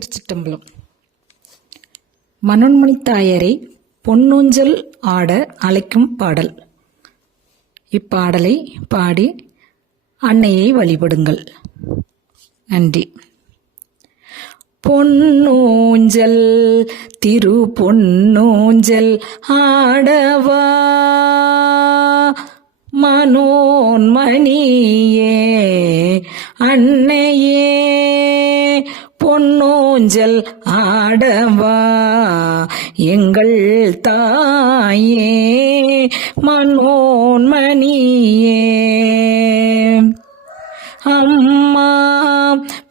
திருச்சிட்டம்பலம். மனோன்மணி தாயரை பொன்னூஞ்சல் ஆட அழைக்கும் பாடல். இப்பாடலை பாடி அன்னையை வழிபடுங்கள். நன்றி. பொன்னூஞ்சல் திரு பொன்னூஞ்சல் ஆடவா? மனோன்மணியே அன்னையே பொன்னூஞ்சல் ஆடவா? எங்கள் தாயே மனோன்மணியே அம்மா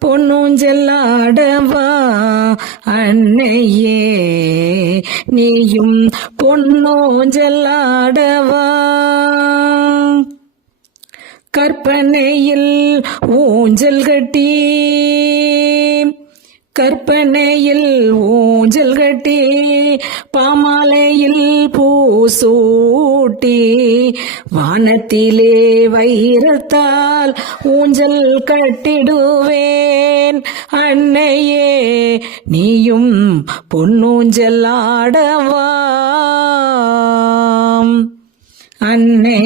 பொன்னூஞ்சல் ஆடவா? அன்னையே நீயும் பொன்னூஞ்சல் ஆடவா? கற்பனையில் ஊஞ்சல் கட்டி கற்பனையில் ஊஞ்சல் கட்டி பாமாலையில் பூசூட்டி வானத்திலே வைரத்தால் ஊஞ்சல் கட்டிடுவேன். அன்னையே நீயும் பொன்னூஞ்சல் ஆடவா. அன்னை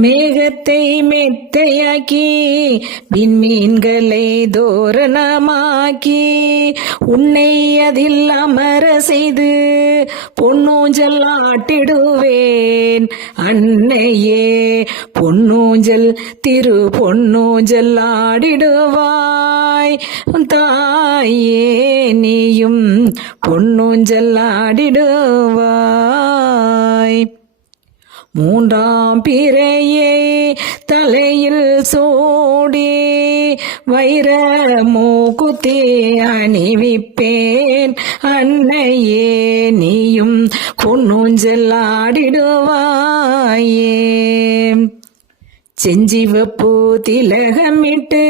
மேகத்தை மெத்தையாக்கி விண்மீன்களை தோரணமாக்கி உன்னை அதில் அமர செய்து பொன்னூஞ்சல் ஆட்டிடுவேன். அன்னையே பொன்னூஞ்சல் திரு பொன்னூஞ்சல் ஆடிடுவாய். தாயே நீயும் பொன்னூஞ்சல் ஆடிடுவாய். மூன்றாம் பிறையை தலையில் சூடி வைர மூக்குத்தி அணிவிப்பேன். அன்னையே நீயும் குன்னூஞ்சல் ஆடிடுவாயே. செஞ்சிவப்பு திலகமிட்டு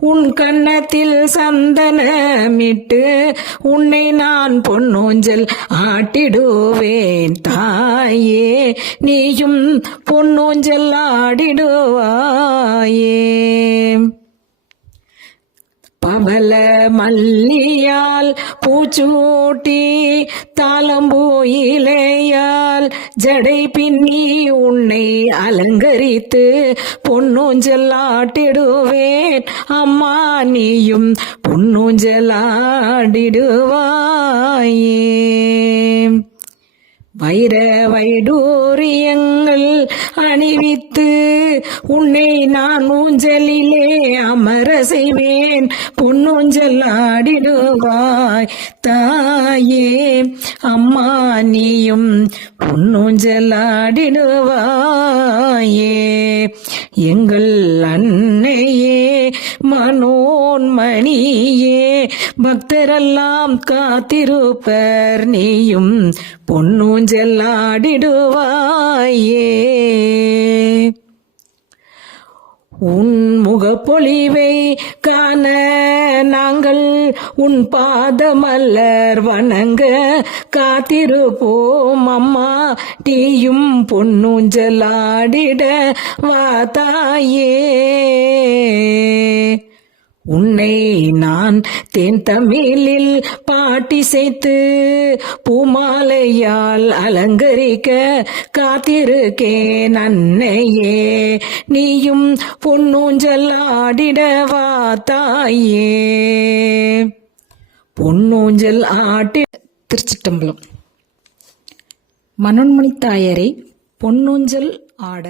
உன் கன்னத்தில் சந்தனமிட்டு உன்னை நான் பொன்னூஞ்சல் ஆட்டிடுவேன் தாயே. நீயும் பொன்னூஞ்சல் ஆடிடுவாயே. பவல மல்லியால் பூச்சூட்டி தாளம்பூ இலையால் ஜடை பின்னி உன்னை அலங்கரித்து பொன்னூஞ்சல் ஆட்டிடுவேன். அம்மா நீயும் பொன்னூஞ்சல் ஆடிடுவாயே. வைர வைடூரியங்கள் அணிவித்து உன்னை நான் ஊஞ்சலிலே அமர செய்வேன். பொன்னூஞ்சல் ஆடிடுவாய் தாயே. அம்மா நீயும் பொன்னூஞ்சல் ஆடிடுவாயே. எங்கள் அன்னையே மனோன்மணியே பக்தரெல்லாம் காத்திருப்பர். நீயும் பொன்னூஞ்சல் ஆடிடுவாயே. உன் முகப்பொழிவை காண நாங்கள் உன் பாதமல்லர் வணங்க காத்திருப்போம் அம்மா. டீயும் பொன்னூஞ்சலாடிட வா தாயே உன்னை நான் தேன் தமிழில் பாட்டி பூமாலையால் அலங்கரிக்க காத்திருக்கேன் அன்னையே. நீயும் பொன்னூஞ்சல் ஆடிடவா தாயே. பொன்னூஞ்சல் ஆட்டி திருச்சிட்டம்பலம். மனோன்மணி தாயரை பொன்னூஞ்சல் ஆட